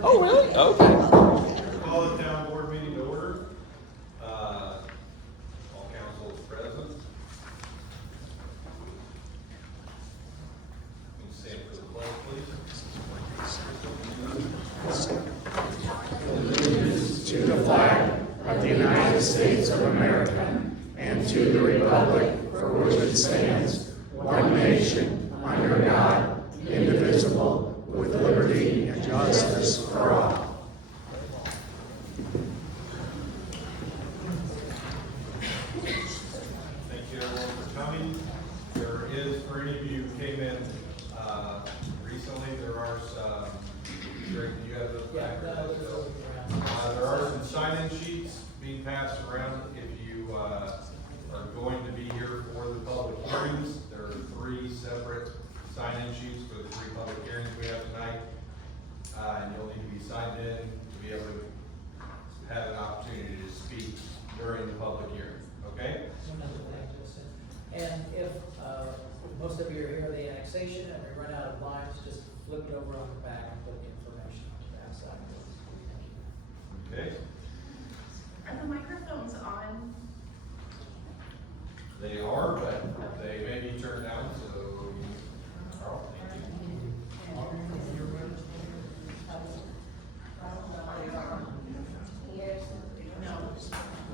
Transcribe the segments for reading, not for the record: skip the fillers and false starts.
Oh, really? Okay. Call the town board meeting to order. All council is present. Can you stand for the pledge, please? Allegiance to the flag of the United States of America and to the republic for which it stands, one nation, under God, indivisible, with liberty and justice for all. Thank you everyone for coming. There is, for any of you who came in recently, there are some, Greg, do you have those back? There are some sign-in sheets being passed around. If you are going to be here for the public hearings, there are 3 separate sign-in sheets for the 3 public hearings we have tonight. And you'll need to be signed in to be able to have an opportunity to speak during the public hearing, okay? Another thing, Justin, and if most of you are here at the annexation and we run out of lines, just flip it over on the back and put the information on the back side. Okay, Are the microphones on? they are, but they may be turned down, so, Carl, thank you.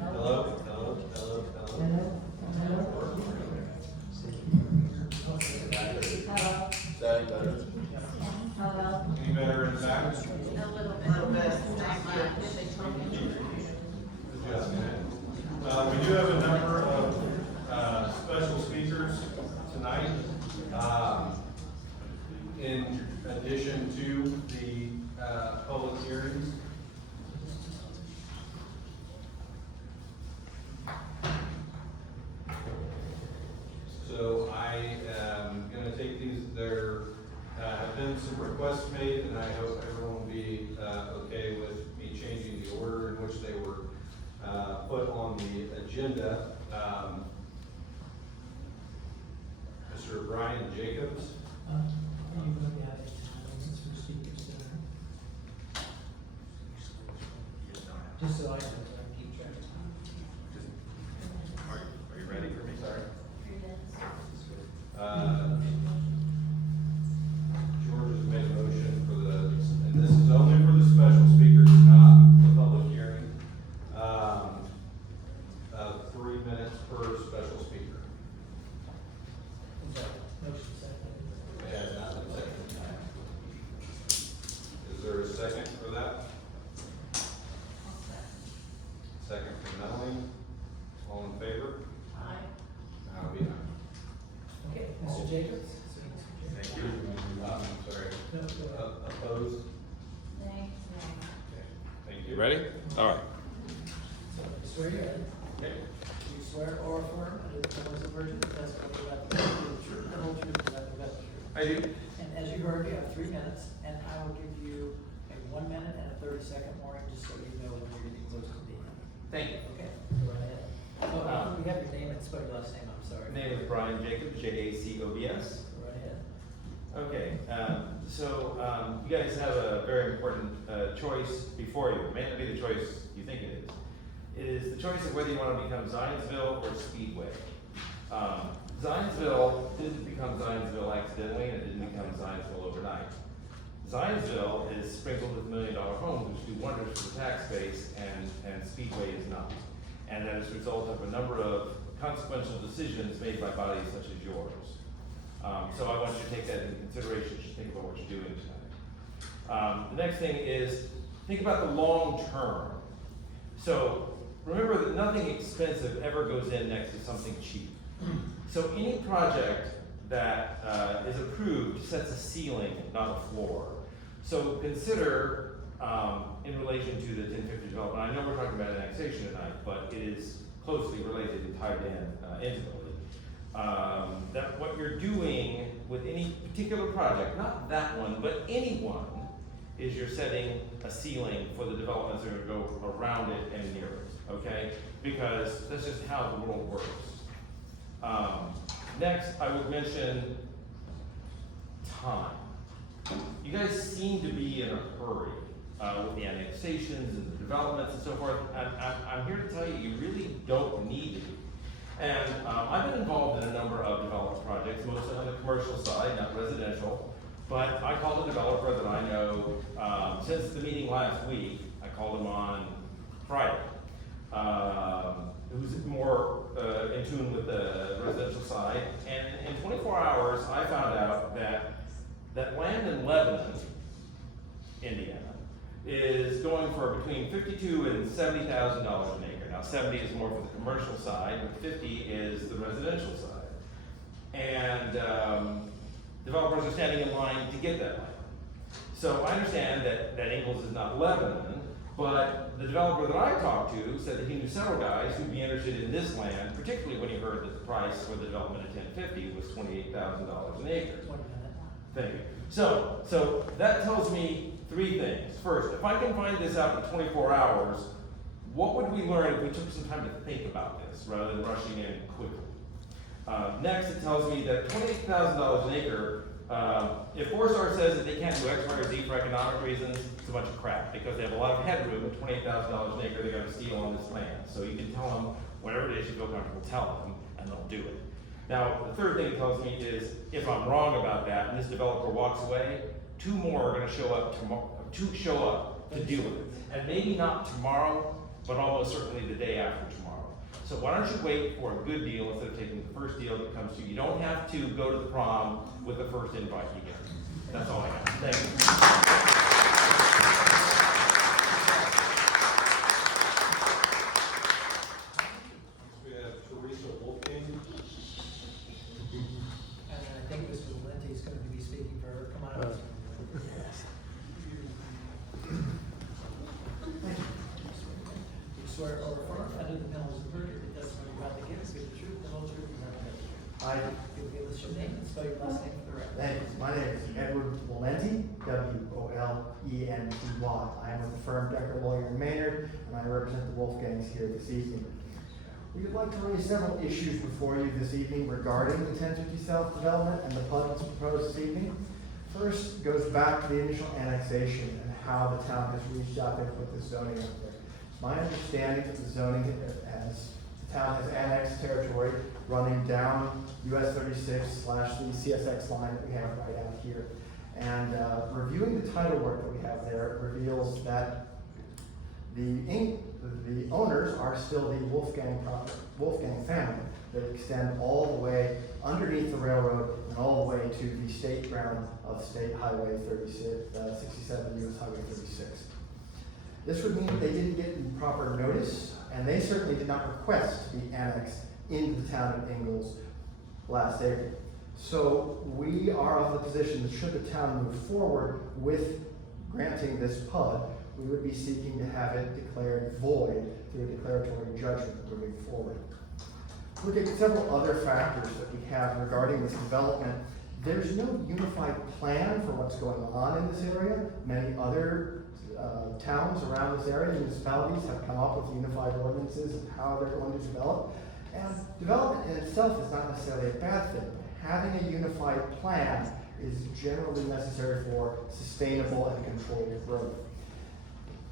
Hello, hello, hello, hello. Is that any better? Any better in the back? A little bit. Adjusting it. We do have a number of special speakers tonight, in addition to the public hearings. So I am going to take these. There have been some requests made, and I hope everyone will be okay with me changing the order in which they were put on the agenda. Mr. Brian Jacobs. Just so I can keep track. Are you ready for me? Sorry. George has made a motion for the, and this is only for the special speakers, not the public hearing. 3 minutes per special speaker. Motion second. It has not been seconded. Is there a second for that? Second from Melanie. All in favor? Aye. I'll be aye. Okay, Mr. Jacobs? Thank you. I'm sorry. No, go ahead. Opposed? Nay. Okay. Thank you. Ready? All right. So, swear you in. Okay. Do you swear or affirm under the terms of virgin, the testimony about the truth, the whole truth, and nothing but the truth? I do. And as you heard, you have 3 minutes, and I will give you a 1 minute and a 30-second warning, just so you know when you're getting close to the end. Thank you. Okay, go right ahead. Oh, we have your name and spell your last name, I'm sorry. Name is Brian Jacobs, Jacobs. Go right ahead. Okay, you guys have a very important choice before you. It may not be the choice you think it is. It is the choice of whether you want to become Zionsville or Speedway. Zionsville didn't become Zionsville accidentally, and it didn't become Zionsville overnight. Zionsville is sprinkled with $1 million homes, which do wonders for the tax base, and Speedway is not. And that is a result of a number of consequential decisions made by bodies such as yours. So I want you to take that into consideration as you think about what you're doing tonight. The next thing is, think about the long term. So remember that nothing expensive ever goes in next to something cheap. So any project that is approved sets a ceiling, not a floor. So consider, in relation to the 1050 development, I know we're talking about annexation tonight, but it is closely related and tied in intimately. That what you're doing with any particular project, not that one, but any one, is you're setting a ceiling for the developments that are going to go around it and near it. okay? Because that's just how the world works. Next, I would mention time. You guys seem to be in a hurry with the annexations and the developments and so forth. I'm here to tell you, you really don't need to be. And I've been involved in a number of development projects, mostly on the commercial side, not residential. But I called a developer that I know since the meeting last week. I called him on Friday. Who's more in tune with the residential side. And in 24 hours, I found out that land in Lebanon, Indiana, is going for between $52,000 and $70,000 an acre. Now, 70 is more for the commercial side, but 50 is the residential side. And developers are standing in line to get that land. So I understand that Ingalls is not Lebanon, but the developer that I talked to said that he knew several guys who'd be interested in this land, particularly when he heard that the price for the development at 1050 was $28,000 an acre. Thank you. So that tells me three things. First, if I can find this out in 24 hours, what would we learn if we took some time to think about this rather than rushing in quickly? Next, it tells me that $28,000 an acre, if Forestar says that they can't do X, Y, or Z for economic reasons, it's a bunch of crap because they have a lot of headroom. At $28,000 an acre, they're going to steal on this land. So you can tell them whatever it is you feel comfortable telling them, and they'll do it. Now, the third thing it tells me is if I'm wrong about that and this developer walks away, two more are going to show up to deal with it. And maybe not tomorrow, but almost certainly the day after tomorrow. So why don't you wait for a good deal instead of taking the first deal that comes to you? You don't have to go to the prom with the first invite you get. That's all I got. Thank you. And I think Mr. Valenti is going to be speaking for her. Come on up. You swear or affirm under the penalty of perjury that testimony you're about to give is the truth, the whole truth, and nothing but the truth. I, You'll give us your name and spell your last name for the record. thank you. My name is Edward Valenti, Wolenti. I am with the firm Decker Lawyer in Maynard, and I represent the Wolfgangs here this evening. We would like to raise several issues before you this evening regarding the 1050 South development and the PUD that's proposed this evening. First goes back to the initial annexation and how the town has reached out there to put this zoning out there. It's my understanding that the zoning the town has annexed territory running down US 36 / the CSX line that we have right out here. And reviewing the title work that we have there reveals that the owners are still the Wolfgang family that extend all the way underneath the railroad and all the way to the state ground of State Highway 67, US Highway 36. This would mean that they didn't get proper notice, and they certainly did not request to be annexed into the town of Ingalls last April. So we are of the position that should the town move forward with granting this PUD, we would be seeking to have it declared void through a declaratory judgment moving forward. Look at several other factors that we have regarding this development. There's no unified plan for what's going on in this area. Many other towns around this area, municipalities, have come up with unified ordinances of how they're going to develop. And development in itself is not necessarily a bad thing. Having a unified plan is generally necessary for sustainable and controlled growth.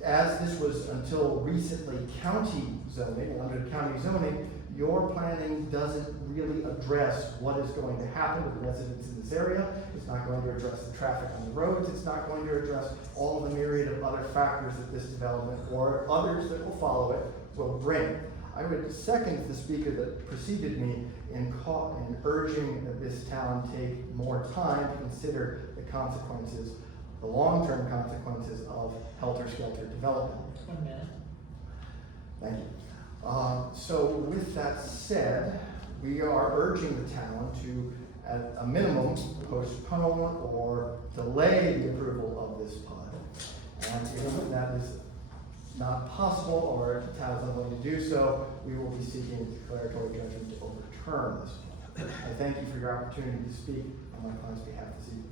As this was until recently county zoning, under county zoning, your planning doesn't really address what is going to happen with residents in this area. It's not going to address the traffic on the roads. It's not going to address all of the myriad of other factors that this development or others that will follow it will bring. I would second the speaker that preceded me in urging that this town take more time to consider the consequences, the long-term consequences of helter-skelter development. 1 minute. Thank you. So with that said, we are urging the town to, at a minimum, postpone or delay the approval of this PUD. And if that is not possible, or if the town is unwilling to do so, we will be seeking a declaratory judgment to overturn this PUD. I thank you for your opportunity to speak on my client's behalf this evening.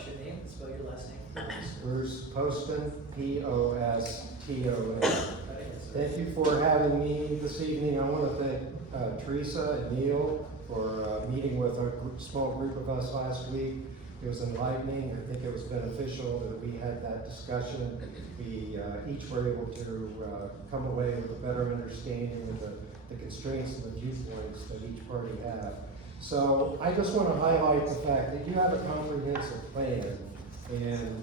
what's your name, and spell your last name, please. Bruce Poston, Poston. Right, Thank you for having me this evening. I want to thank Teresa and Neil for meeting with a small group of us last week. It was enlightening. I think it was beneficial that we had that discussion. We each were able to come away with a better understanding of the constraints and the viewpoints that each party had. So I just want to highlight the fact that you have a comprehensive plan. And,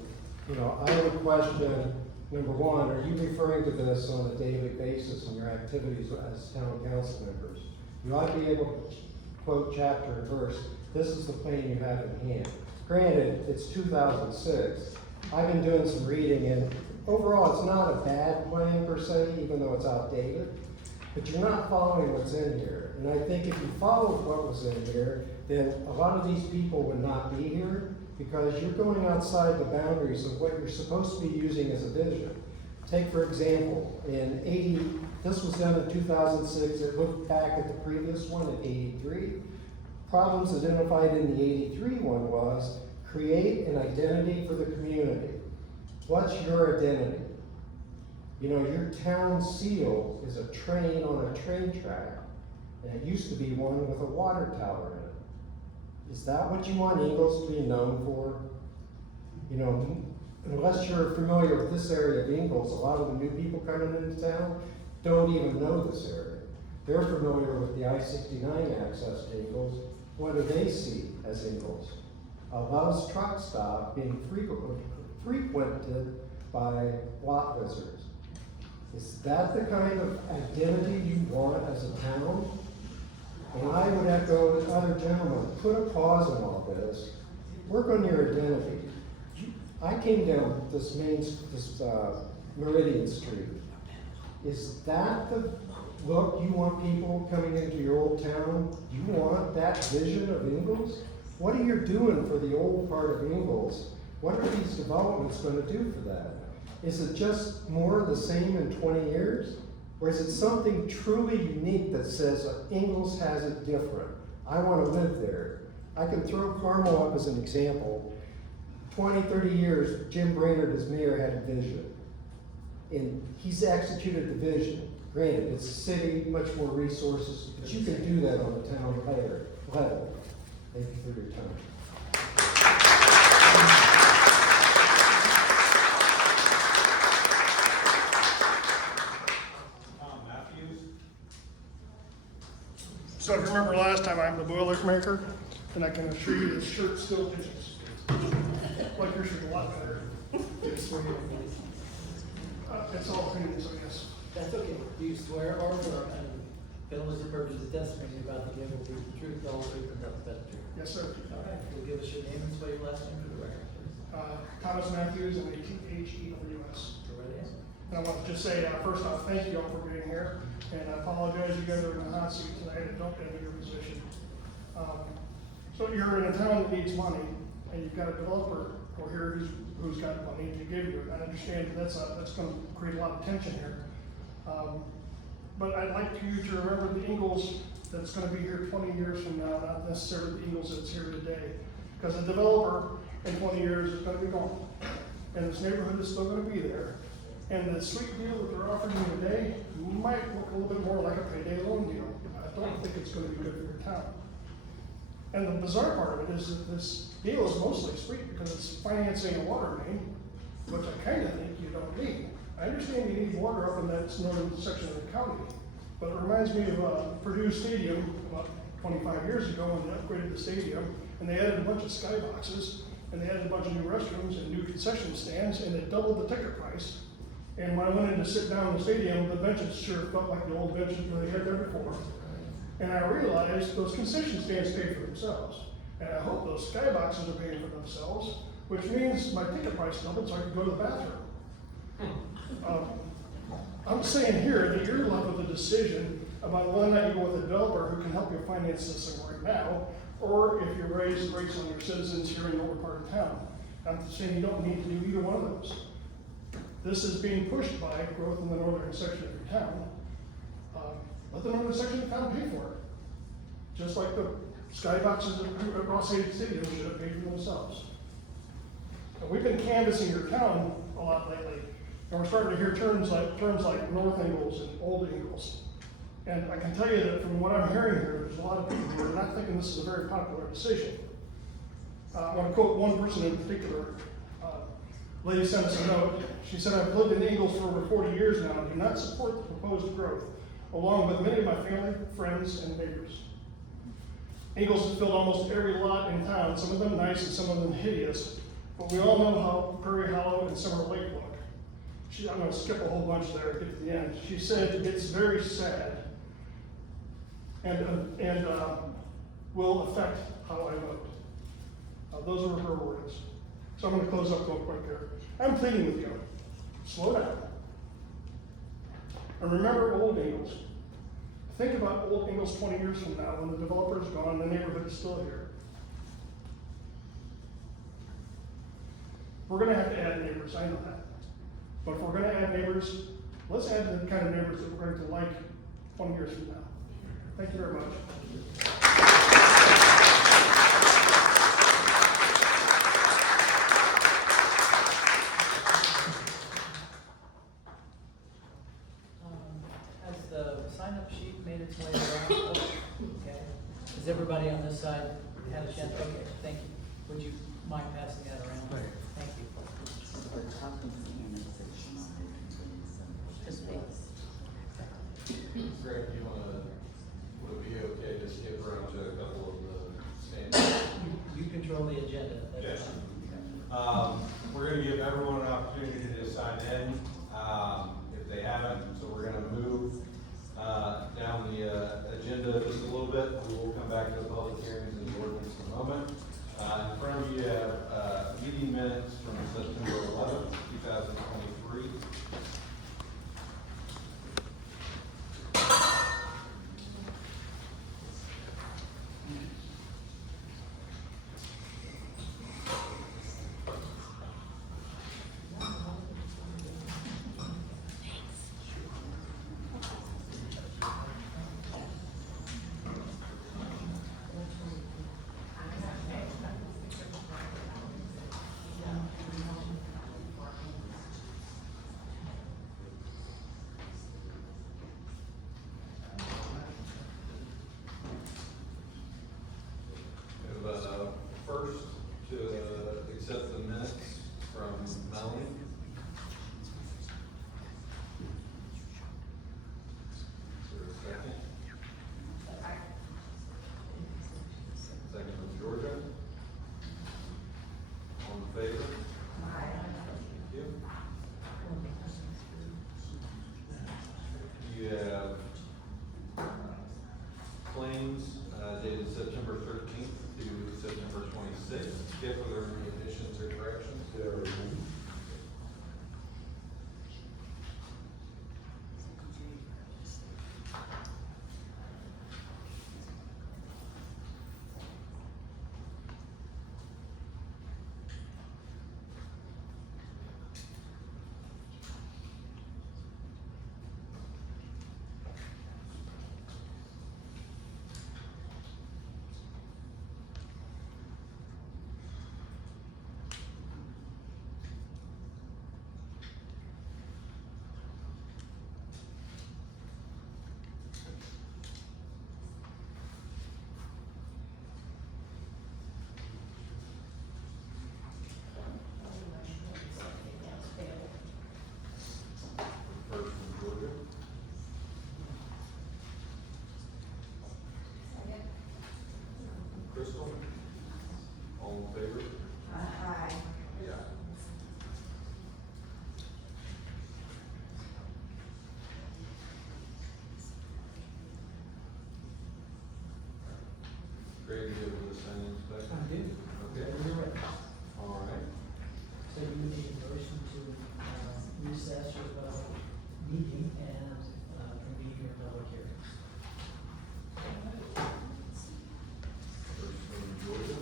you know, I would question, number one, are you referring to this on a daily basis in your activities as town council members? You ought to be able to quote chapter and verse. This is the plan you have in hand. Granted, it's 2006. I've been doing some reading, and overall, it's not a bad plan per se, even though it's outdated. But you're not following what's in here. And I think if you followed what was in here, then a lot of these people would not be here, because you're going outside the boundaries of what you're supposed to be using as a vision. Take, for example, this was done in 2006. It looked back at the previous one in 83. Problems identified in the 83 one was create an identity for the community. What's your identity? You know, your town seal is a train on a train track, and it used to be one with a water tower in it. Is that what you want Ingalls to be known for? You know, unless you're familiar with this area of Ingalls, a lot of the new people coming into town don't even know this area. They're familiar with the I-69 access to Ingalls. What do they see as Ingalls? A Love's truck stop being frequented by lot lizards. Is that the kind of identity you want as a town? And I would echo the other gentlemen, put a pause on all this, work on your identity. I came down this Meridian Street. Is that the look you want people coming into your old town? Do you want that vision of Ingalls? What are you doing for the old part of Ingalls? What are these developments going to do for that? Is it just more of the same in 20 years? Or is it something truly unique that says Ingalls has it different? I want to live there. I can throw Carmel up as an example. 20, 30 years, Jim Brainerd as mayor had a vision. And he's executed the vision. Granted, it's a city, much more resources, but you can do that on the town level. Thank you for your time. So if you remember last time, I'm the Boilermaker, and I can assure you this shirt still pitches. Like your shirt a lot better. It's all opinions, I guess. That's okay. Do you swear or affirm, and penalties and purposes of testimony about the given will be the truth, the whole truth, and nothing but the truth? Yes, sir. All right, you'll give us your name and spell your last name for the record, please. Thomas Matthews, and H-E-W-S. Go right ahead. And I want to just say, first off, thank you all for being here, and I apologize you guys are in the hot seat tonight and don't enter your position. So you're in a town that needs money, and you've got a developer over here who's got money to give you. I understand that's going to create a lot of tension here. But I'd like you to remember the Ingalls that's going to be here 20 years from now, not necessarily the Ingalls that's here today. Because the developer in 20 years is going to be gone. And this neighborhood is still going to be there. And the sweet deal that they're offering you today might look a little bit more like a payday loan deal. I don't think it's going to be good for your town. And the bizarre part of it is that this deal is mostly sweet because it's financing a water main, which I kind of think you don't need. I understand you need water up in that northern section of the county, but it reminds me of Purdue Stadium about 25 years ago when they upgraded the stadium, and they added a bunch of skyboxes, and they added a bunch of new restrooms and new concession stands, and it doubled the ticket price. And when I went in to sit down in the stadium, the benches sure felt like the old benches where they had there before. And I realized those concession stands pay for themselves. And I hope those skyboxes are paying for themselves, which means my ticket price doubled so I could go to the bathroom. I'm saying here that you're left with a decision about whether or not you go with a developer who can help you finance this thing right now, or if you raise rates on your citizens here in the lower part of town. I'm saying you don't need to do either one of those. This is being pushed by growth in the northern section of your town. Let the northern section of town pay for it. Just like the skyboxes at Ross Stadium should have paid for themselves. We've been canvassing your town a lot lately, and we're starting to hear terms like North Ingalls and Old Ingalls. And I can tell you that from what I'm hearing here, there's a lot of people who are not thinking this is a very popular decision. I want to quote one person in particular. Lady sent us a note. She said, "I've lived in Ingalls for over 40 years now and do not support the proposed growth, along with many of my family, friends, and neighbors. Ingalls has filled almost every lot in town, some of them nice and some of them hideous, but we all know how Prairie Hollow and Summer Lake look." I'm going to skip a whole bunch there and get to the end. She said, "It's very sad and will affect how I vote." Those were her words. So I'm going to close up real quick here. I'm pleading with you, slow down. And remember Old Ingalls. Think about Old Ingalls 20 years from now when the developer's gone and the neighborhood is still here. We're going to have to add neighbors, I know that. But if we're going to add neighbors, let's add the kind of neighbors that we're going to like 20 years from now. Thank you very much. Has the sign-up sheet made its way around? Okay. Has everybody on this side had a chance? Okay, thank you. Would you mind passing that around? Thank you. Greg, would it be okay to skip around to a couple of the stands? You control the agenda. That's Yes. fine. We're gonna give everyone an opportunity to sign in, if they haven't, so we're gonna move, down the, agenda just a little bit. We will come back to the public hearings and the ordinance in a moment. In front of you have, meeting minutes from September 11th, 2023. First, to accept the minutes from Melanie. Is there a second? Second from Georgia. All in favor? Thank you. You have claims dated September 13th to September 26th. Skip, are there any additions or corrections? There are none. First from Georgia. Crystal? All in favor? Yeah. Greg, you able to sign in back? I do. Okay. You're right. All right. So you would need a motion to recess your meeting and convene your public hearing. First from Georgia.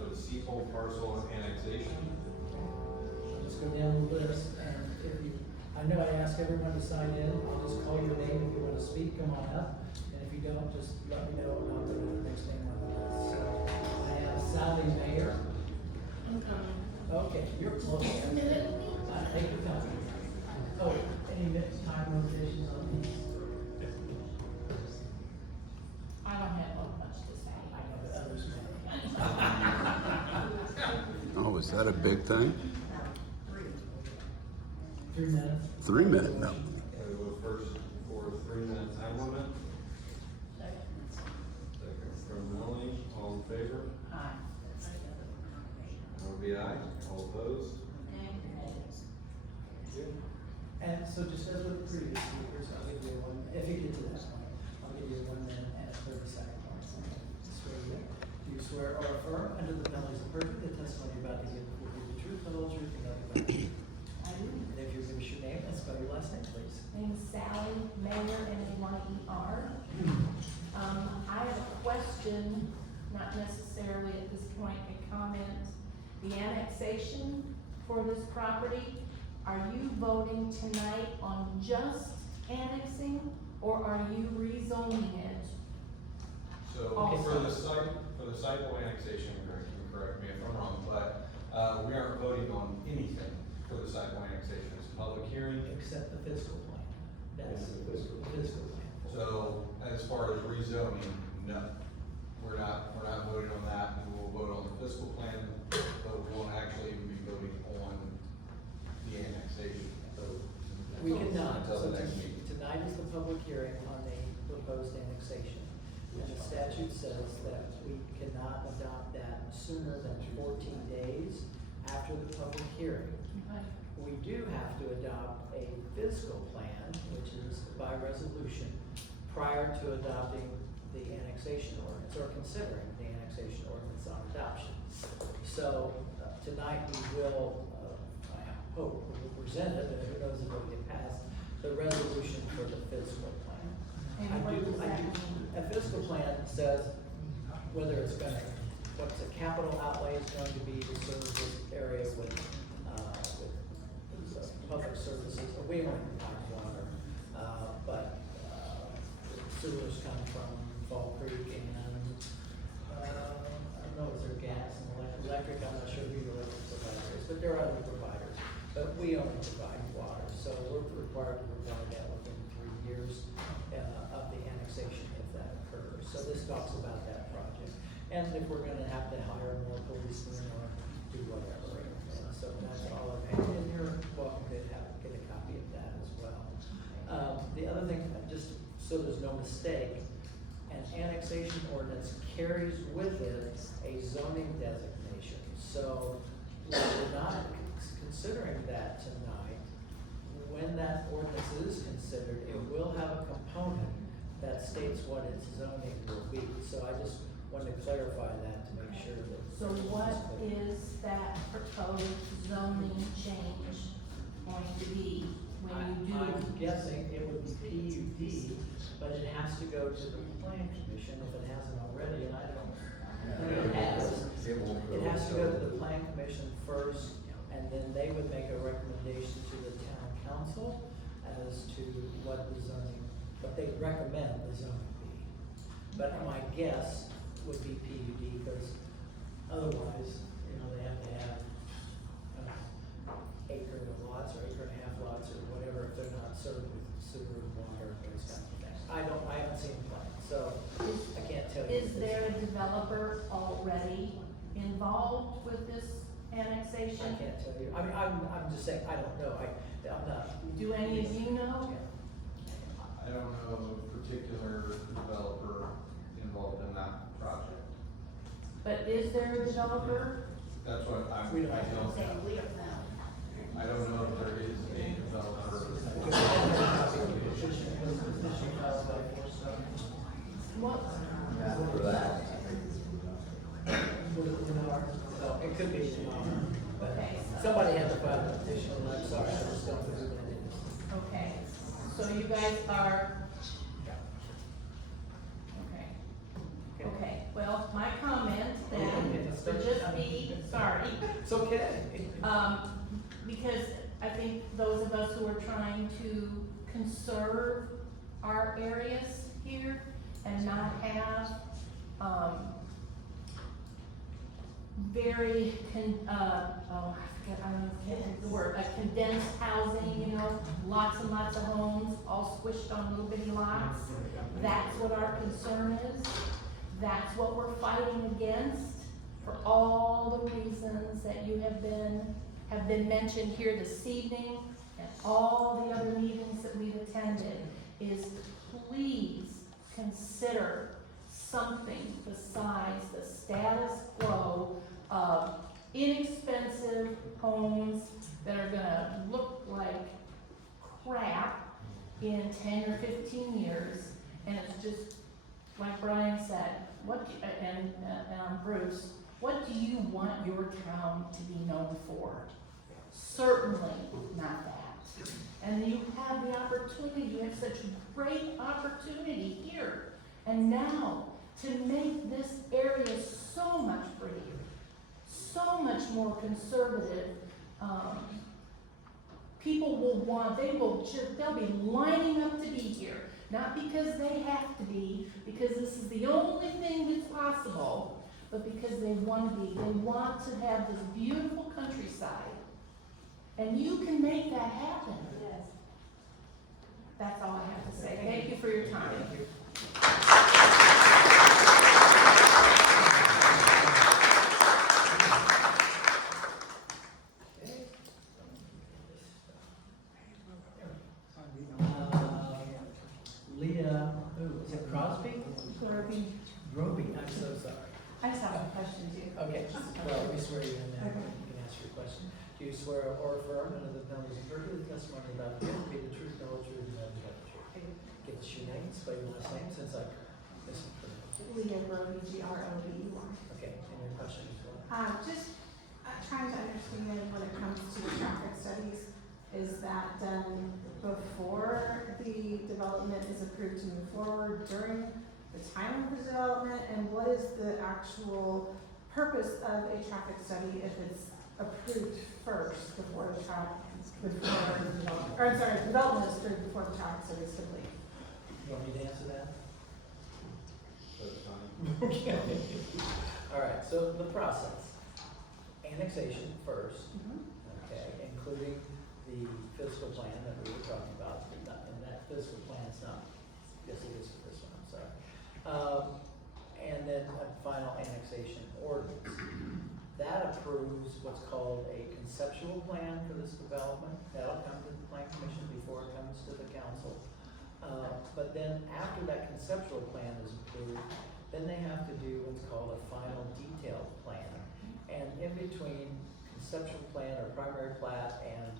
for the Seafold parcel annexation. Let's go down the list, and if you, I know I ask everyone to sign in, I'll just call your name if you wanna speak, come on up. And if you don't, just let me know, and I'll go to the next name on the list. So, I have Sally Mayer. Okay, you're close. Take your time. Oh, any time limitations on these? I don't have much to say. I know that others may. Oh, is that a big thing? 3 minutes. 3 minute, no. Okay, we'll go first for 3 minute time limit. Second from Melanie, all in favor? Aye. I'll be aye, all opposed? And so just as with the previous speakers, I'll give you one, if you get to that point, I'll give you 1 minute and a 30-second point. Swear you. Do you swear or affirm under the penalties of perjury the testimony you're about to give will be the truth, the whole truth, and nothing but the truth? I do. And if you give us your name and spell your last name, please. Name is Sally Mayer, M-A-Y-E-R. I have a question, not necessarily at this point a comment. The annexation for this property, are you voting tonight on just annexing, or are you rezoning it? So for the site plan annexation, correct me if I'm wrong, but, we aren't voting on anything for the site plan annexation. It's a public hearing. Except the fiscal plan. That's the fiscal plan. So as far as rezoning, no. We're not voting on that. We will vote on the fiscal plan, but we won't actually even be voting on the annexation. So We cannot, until so the next meeting. tonight is the public hearing on the proposed annexation. And the statute says that we cannot adopt that sooner than 14 days after the public hearing. We do have to adopt a fiscal plan, which is by resolution, prior to adopting the annexation ordinance, or considering the annexation ordinance on adoption. So, tonight we will, I hope, we will present it, and who knows if it will get passed, the resolution for the fiscal plan. And what does that mean? A fiscal plan says whether it's gonna, what the capital outlay is going to be to serve this area with public services. We only provide water, but sewers come from Fall Creek and, I don't know, is there gas and electric? I'm not sure who the electric provider is, but there are other providers. But we only provide water, so we're required to provide that within 3 years of the annexation if that occurs. So this talks about that project. And if we're gonna have to hire more policemen or do whatever. So that's all I'm, and you're welcome to get a copy of that as well. The other thing, just so there's no mistake, an annexation ordinance carries with it a zoning designation. So we're not considering that tonight. When that ordinance is considered, it will have a component that states what its zoning will be. So I just wanted to clarify that to make sure that. So what is that proposed zoning change going to be when you do? I'm guessing it would be PUD, but it has to go to the plan commission if it hasn't already, and I don't. It has. It has to go to the plan commission first, and then they would make a recommendation to the town council as to what the zoning, what they recommend the zoning be. But my guess would be PUD, because otherwise, they have to have acre lots or acre and a half lots or whatever if they're not served with sewer and water and those kinds of things. I haven't seen the plan, so I can't tell you. Is there a developer already involved with this I annexation? can't tell you. I mean, I'm just saying, I don't know. I'm not. Do any of you know? I don't know of a particular developer involved in that project. But is there a developer? That's what I'm, We don't I don't Say know. we don't know. I don't know if there is a developer. What? So it could be, but Okay. somebody had to file a petition, and I'm sorry, I just don't know who that is. Okay, so you guys are, okay. Okay, well, my comment then, for just speed, sorry. It's okay. Because I think those of us who are trying to conserve our areas here and not have, very I don't know the word, like condensed housing, you know, lots and lots of homes, all squished on little bitty lots. That's what our concern is. That's what we're fighting against for all the reasons that you have been mentioned here this evening and all the other meetings that we've attended, is please consider something besides the status quo of inexpensive homes that are gonna look like crap in 10 or 15 years. And it's just, like Brian said, and Bruce, what do you want your town to be known for? Certainly not that. And you have the opportunity, you have such great opportunity here and now to make this area so much prettier, so much more conservative. People will they'll be lining up to be here. Not because they have to be, because this is the only thing that's possible, but because they want to be. They want to have this beautiful countryside. And you can make that happen. Yes. That's all I have to say. Thank you for your time. Thank you. Leah, is it Crosby? Groby, I'm so sorry. I just have a question too. Okay, well, we swear you in now, you can ask your question. Do you swear or affirm under the penalties of perjury, the testimony about to give will be the truth, the whole truth, and nothing but the truth? Give us your name, spell your last name, since I mispronounced it. Leah Brody, G-R-O-B-E-Y. Okay, and your question is what? Just trying to understand when it comes to traffic studies, is that done before the development is approved to move forward, during the time of the development, and what is the actual purpose of a traffic study if it's approved first before the development, or I'm sorry, development is approved before the traffic study is complete? You want me to answer that? That's fine. Okay. All right, so the process. Annexation first, okay, including the physical plan that we were talking about. And that physical plan is not, yes, it is for this one, I'm sorry. And then a final annexation ordinance. That approves what's called a conceptual plan for this development. That'll come to the plan commission before it comes to the council. But then after that conceptual plan is approved, then they have to do what's called a final detailed plan. And in between conceptual plan or primary plat and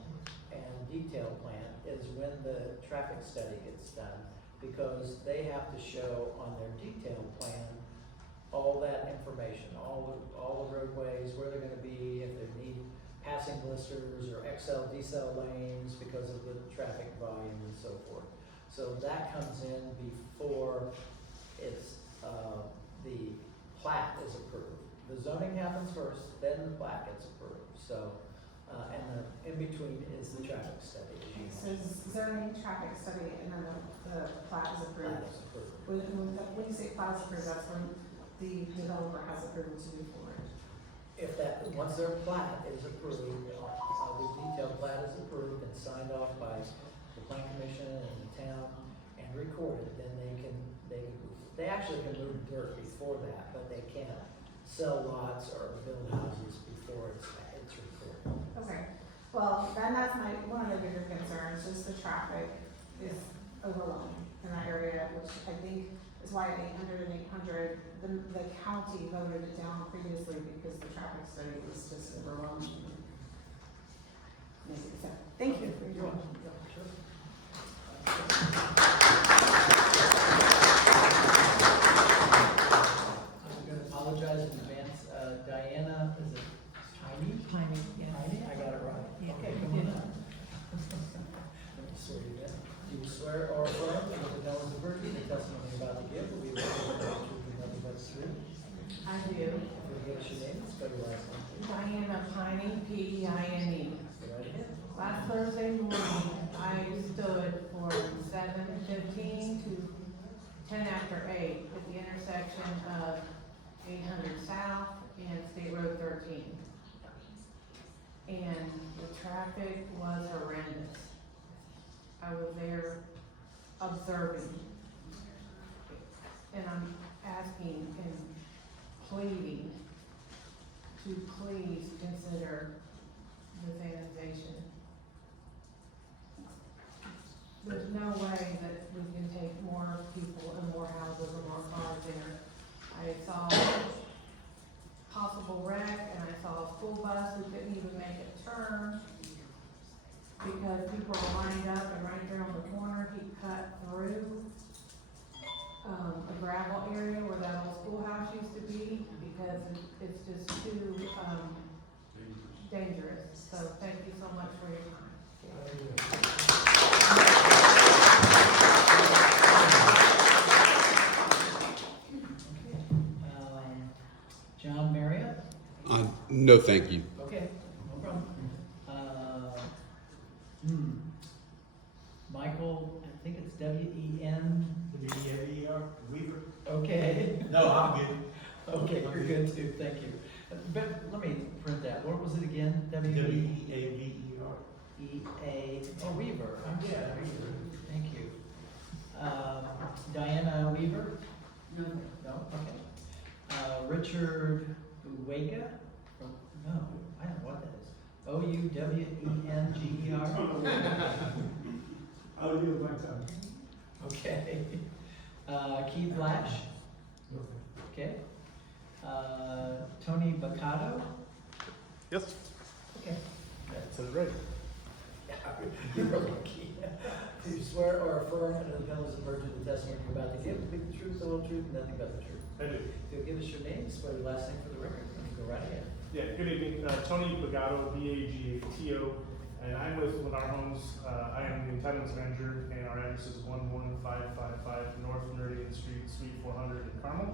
detailed plan is when the traffic study gets done, because they have to show on their detailed plan all that information, all the roadways, where they're gonna be, if they need passing blisters or XL, decel lanes because of the traffic volume and so forth. So that comes in before it's, the plat is approved. The zoning happens first, then the plat gets approved. So, and the in between is the traffic study. So zoning, traffic study, and then the plat is approved. Plat is approved. When you say plat is approved, that's when the developer has approved to move forward. If that, once their plat is approved, the detailed plat is approved and signed off by the plan commission and the town and recorded, then they actually can move dirt before that, but they can't sell lots or build houses before it's recorded. Okay, well, then that's one of the bigger concerns, just the traffic is overwhelming in that area, which I think is why at 800 and 800, the county voted it down previously because the traffic study was just overwhelming. So, thank you. You're welcome. Yeah, sure. I'm gonna apologize in advance. Diana, is it Tiny? Tiny, yes. Tiny, I got it right. Yeah. Okay, come on up. Let me swear you in. Do you swear or affirm that the knowledge of virtue, the testimony about to give will be the truth and nothing but the truth? I do. If you'll give us your name, spell your Diana Piney, P-E-I-N-E. Last Thursday morning, I stood for 7:15 to 10 after 8 at the intersection of 800 South and State Road 13. And the traffic was horrendous. I was there observing. And I'm asking and pleading to please consider the sanitization. There's no way that we can take more people and more houses and more cars there. I saw a possible wreck, and I saw a school bus who couldn't even make a turn because people were lined up, and right there on the corner, he cut through a gravel area where that old schoolhouse used to be, because it's just too dangerous. So thank you so much for your time. John Marriott? No, thank you. Okay, no problem. Michael, I think it's W-E-N. W-E-A-V-E-R, Weaver. Okay. No, I'm good. Okay, you're good too, thank you. But let me print that. What was it again? W-E-A-V-E-R. E-A, oh, Weaver, I'm sorry. Thank you. Diana Weaver? No. No, okay. Richard Uwega? No, I don't know what that is. O-U-W-E-N-G-E-R? I'll do it my time. Okay. Keith Lash? Okay. Tony Baccato? Yes, Okay. that says right. You're lucky. Do you swear or affirm under the penalties of perjury the testimony you're about to give to be the truth, the whole truth, and nothing but the truth? I do. If you'll give us your name, spell your last name for the record, and go right ahead. Yeah, good evening. Tony Bagato, B-A-G-A-T-O, and I'm with Lennar Homes. I am the entitlements manager, and our address is 11555 North Meridian Street, Suite 400 in Carmel.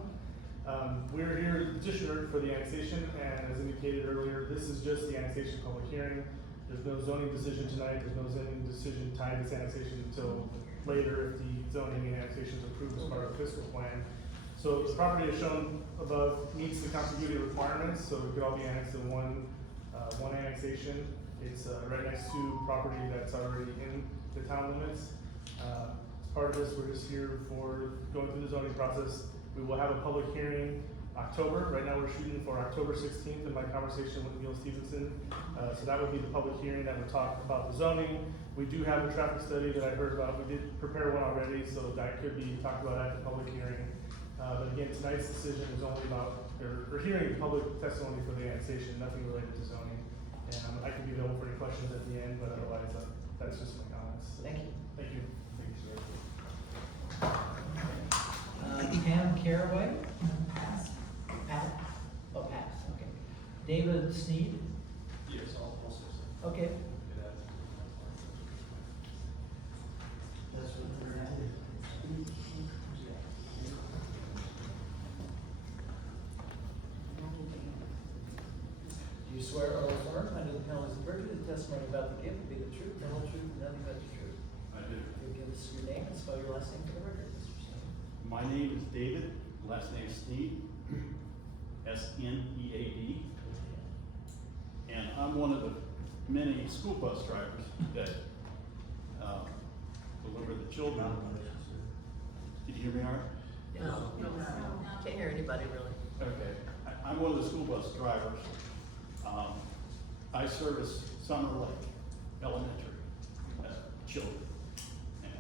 We're here as petitioner for the annexation, and as indicated earlier, this is just the annexation public hearing. There's no zoning decision tonight. There's no zoning decision tied to this annexation until later if the zoning and annexation is approved as part of the fiscal plan. So the property as shown above meets the contiguity requirements, so it could all be annexed in one annexation. It's right next to property that's already in the town limits. As part of this, we're just here for going through the zoning process. We will have a public hearing October. Right now we're shooting for October 16th in my conversation with Neil Stevenson. So that would be the public hearing that would talk about the zoning. We do have a traffic study that I heard about. We did prepare one already, so that could be talked about at the public hearing. But again, tonight's decision is only about, or hearing the public testimony for the annexation, nothing related to zoning. And I can be available for any questions at the end, but otherwise, that's just my comments. Thank you. Thank you. Thank you, sir. Pam Caraway? Pass. Pass? Oh, pass, okay. David Sneed? Yes, I'll say so. Okay. Do you swear or affirm under the penalties of perjury the testimony about the gift will be the truth, the whole truth, and nothing but the truth? I do. You'll give us your name and spell your last name for the record, Mr. Sneed. My name is David, last name is Sneed, S-N-E-A-D. And I'm one of the many school bus drivers that deliver the children. Did you hear me, Art? No, can't hear anybody really. Okay, I'm one of the school bus drivers. I service Summer Lake Elementary children, and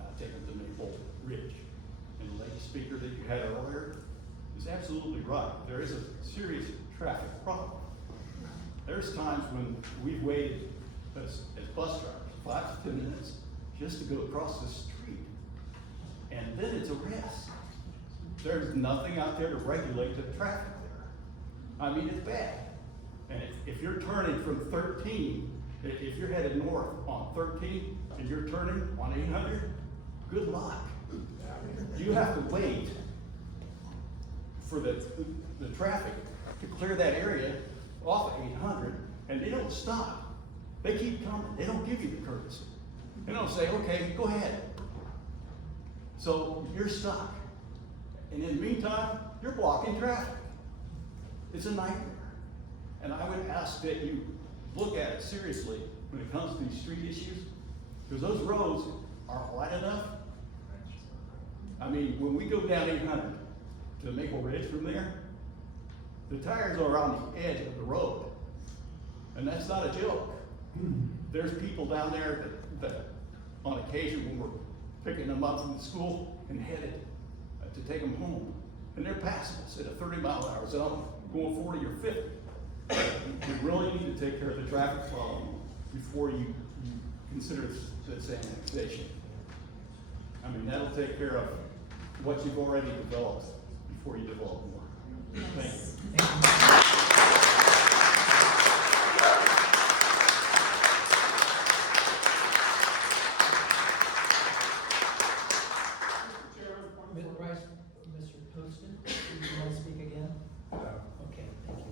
I take them to Maple Ridge. And the lady speaker that you had earlier is absolutely right. There is a serious traffic problem. There's times when we've waited as bus drivers 5 to 10 minutes just to go across the street, and then it's a rest. There's nothing out there to regulate the traffic there. I mean, it's bad. And if you're turning from 13, if you're headed north on 13 and you're turning on 800, good luck. You have to wait for the traffic to clear that area, off of 800, and they don't stop. They keep coming. They don't give you the courtesy. They don't say, okay, go ahead. So you're stuck. And in the meantime, you're blocking traffic. It's a nightmare. And I would ask that you look at it seriously when it comes to these street issues, because those roads aren't wide enough. I mean, when we go down 800 to Maple Ridge from there, the tires are on the edge of the road. And that's not a joke. There's people down there that on occasion when we're picking them up from the school and headed to take them home, and they're passing us at a 30-mile-an-hour zone, going 40 or 50. You really need to take care of the traffic problem before you consider this annexation. I mean, that'll take care of what you've already developed before you develop more. Thank you. Mr. Bryce, Mr. Poston, do you want to speak again? Okay, thank you.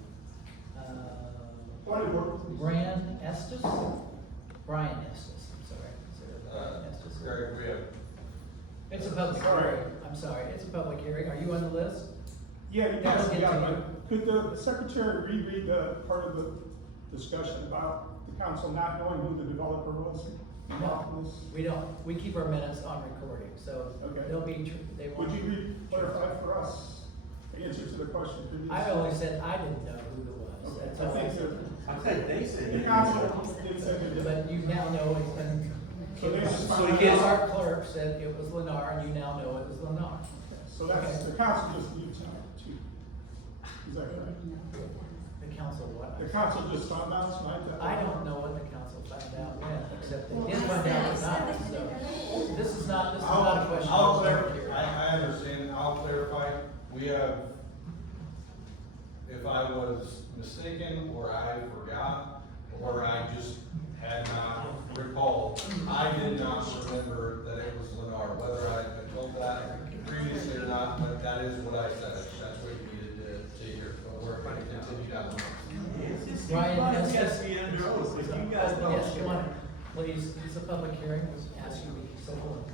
Brian Estes? Brian Estes, I'm sorry. Is there a Estes? Gary, we have. It's a public hearing, I'm sorry, it's a public hearing, are you on the list? Yeah, That'll yes, get yeah, to but could the secretary reread the part of the discussion about the council not knowing who the developer was? No, we don't, we keep our minutes on recording, so Okay. they'll be, they Would won't. you clarify for us the answer to the question? Could you I say- only said I didn't know who it was, Okay, that's I all I think said. that the council did say they did. But you now know it's been, So they just so found the out- our clerk said it was Lennar, and you now know it was Lennar. So that's, the council just needs to know too. Is that correct? The council what? The council just found out tonight that. I don't know what the council found out when, except they did find out tonight, so this is not a question. I'll clarify, I understand, I'll clarify, we have, if I was mistaken, or I forgot, or I just had not recalled, I did not remember that it was Lennar, whether I had told that previously or not, but that is what I said, that's what you needed to hear, but we're going to continue down the road. Brian, Yes, yes, be under oath, if you guys don't. yes, come on, please, it's a public hearing, let's ask you to be so hold.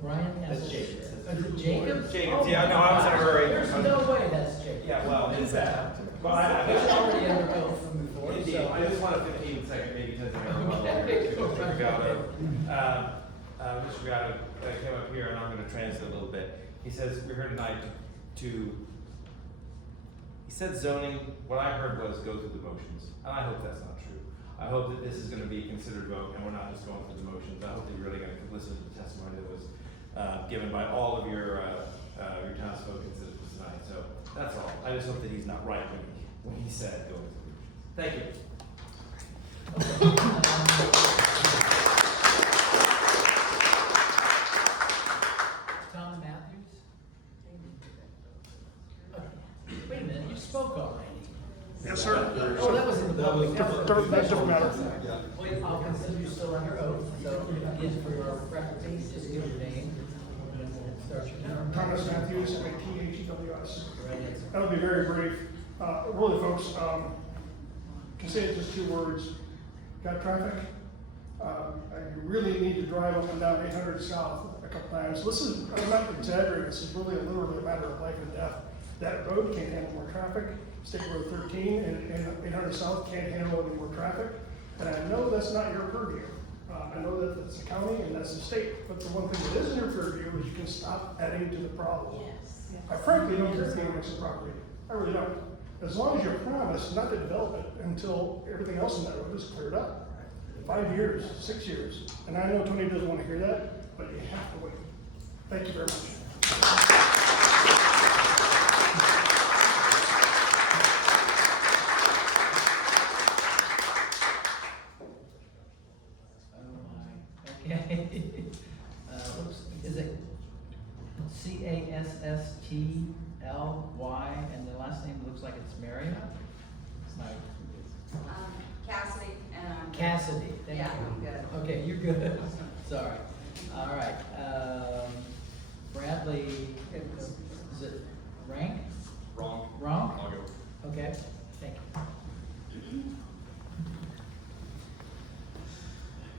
Brian, yes. Is it Jacob? Jacobs, yeah, no, I was in a hurry. There's no way that's Jacob. Yeah, well, it's that. It's already under oath from before, Indeed, so. I just want a 15-second, maybe 10-second. Okay. Mr. Gatto came up here, and I'm gonna translate a little bit. He says, we're here tonight he said zoning, what I heard was go through the motions, and I hope that's not true. I hope that this is gonna be a considered vote, and we're not just going through the motions. I hope that you're really gonna listen to the testimony that was given by all of your townsfolk citizens tonight. So that's all. I just hope that he's not right when he said go through the motions. Thank you. Tom Matthews? Wait a minute, you spoke already. Yes, sir. Oh, that was in the public. Different matter. Wait, I'll consider you still under oath, so again, for your record, please just give your name. And we'll start your term. Thomas Matthews, M-A-T-H-E-W-S. Right answer. That'll be very brief. Really, folks, can say it just 2 words. Got traffic? You really need to drive up and down 800 South a couple times. This is, I'm not exaggerating, this is really literally a matter of life and death. That road can't handle more traffic. State Road 13 and 800 South can't handle any more traffic. And I know that's not your purview. I know that it's the county and that's the state. But the one thing that is in your purview is you can stop adding to the problem. Yes. I frankly don't care if you annex the property. I really don't. As long as you're promised not to develop it until everything else in that road is cleared up. 5 years, 6 years. And I know Tony doesn't want to hear that, but you have to wait. Thank you very much. Okay. Whoops, is it C-A-S-S-T-L-Y, and the last name looks like it's Marriott? Cassidy and Cassidy, thank you. Yeah, I'm good. Okay, you're good, sorry. All right, Bradley, is it Rank? Wrong. Wrong? I'll go. Okay. Thank you.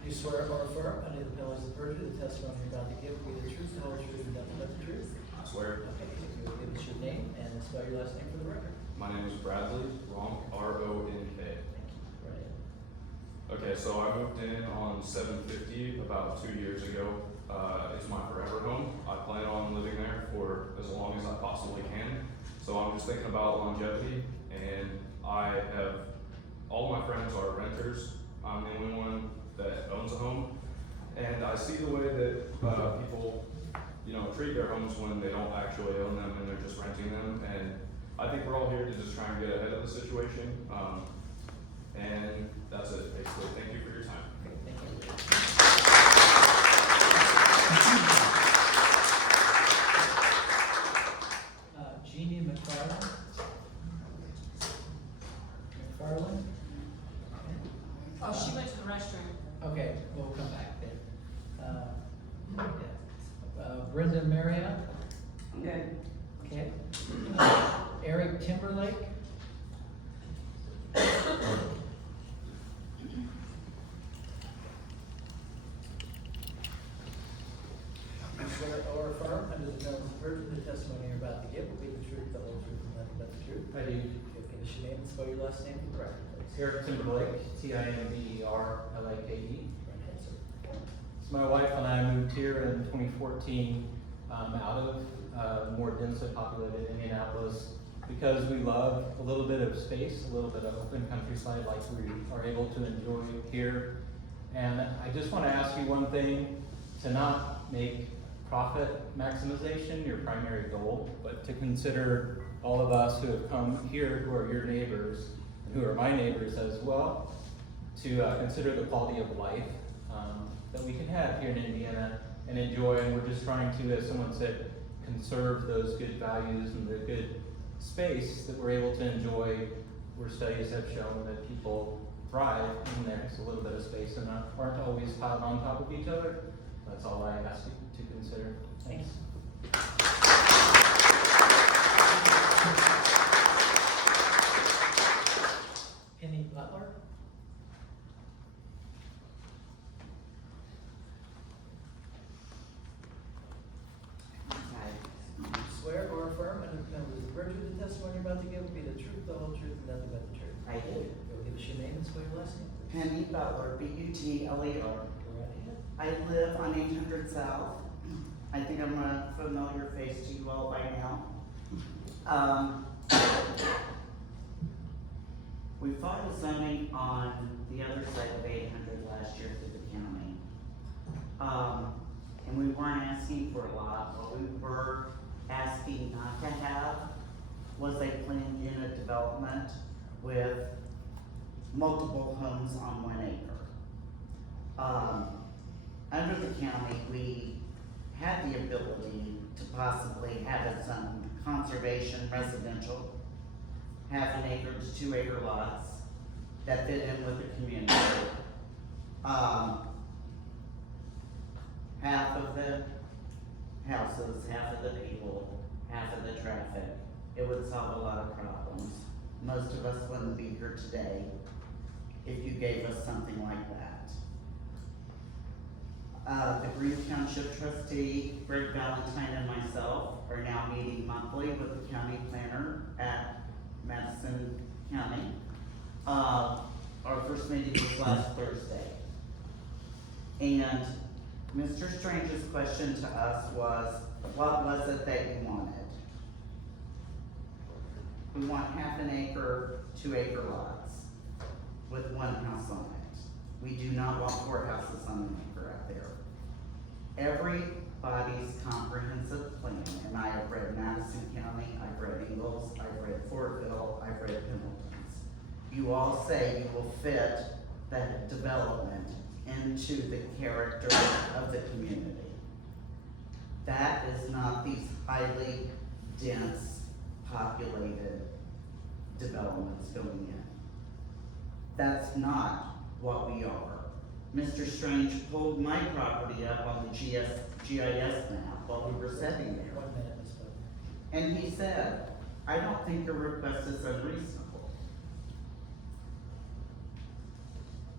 You swear or affirm under the penalties of perjury, the testimony you're about to give will be the truth, the whole truth, and nothing but the truth? I swear. Okay, if you will give us your name and spell your last name for the record. My name is Bradley Ronk, R-O-N-K. Thank you. Right in. Okay, so I moved in on 750 about 2 years ago. It's my forever home. I plan on living there for as long as I possibly can. So I'm just thinking about longevity, and I have, all my friends are renters. I'm the only one that owns a home. And I see the way that people, treat their homes when they don't actually own them and they're just renting them. And I think we're all here to just try and get ahead of the situation. And that's it, basically. Thank you for your time. Okay, thank you. Jeannie McFarland. McFarland? Oh, she went to the restroom. Okay, we'll come back then. Brenda Marriott? Good. Okay. Eric Timberlake? You swear or affirm under the penalties of perjury, the testimony you're about to give will be the truth, the whole truth, and nothing but the truth? I do. You'll give us your name and spell your last name for the record, please. Eric Timberlake, Timberlake. Right ahead, sir. So my wife and I moved here in 2014 out of more densely populated Indianapolis because we love a little bit of space, a little bit of open countryside like we are able to enjoy here. And I just want to ask you one thing, to not make profit maximization your primary goal, but to consider all of us who have come here who are your neighbors, and who are my neighbors as well, to consider the quality of life that we can have here in Indiana and enjoy. And we're just trying to, as someone said, conserve those good values and the good space that we're able to enjoy, where studies have shown that people thrive when there's a little bit of space and aren't always piled on top of each other. That's all I ask you to consider. Thanks. Penny Butler? Swear or affirm under the penalties of perjury, the testimony you're about to give will be the truth, the whole truth, and nothing but the truth? I do. You'll give us your name and spell your last name, please. Penny Butler, B-U-T-L-E-R. Go right ahead. I live on 800 South. I think I'm a familiar face to you all by now. We filed a zoning on the other side of 800 last year through the county. And we weren't asking for a lot. What we were asking not to have was a planned unit development with multiple homes on 1 acre. Under the county, we had the ability to possibly have it zoned conservation residential, 1/2 acre to 2 acre lots that fit in with the community. Half of the houses, half of the people, half of the traffic. It would solve a lot of problems. Most of us wouldn't be here today if you gave us something like that. The Green Township trustee, Greg Valentine, and myself are now meeting monthly with the county planner at Madison County. Our first meeting was last Thursday. And Mr. Strange's question to us was, what was it that you wanted? We want 1/2 acre, 2 acre lots with 1 house on it. We do not want 4 houses on an acre out there. Everybody's comprehensive plan, and I have read Madison County, I've read Ingalls, I've read Fortville, I've read Pendleton's. You all say you will fit that development into the character of the community. That is not these highly dense, populated developments going in. That's not what we are. Mr. Strange pulled my property up on the GIS map while we were sitting there. 1 minute, Ms. Butler. And he said, I don't think your request is unreasonable.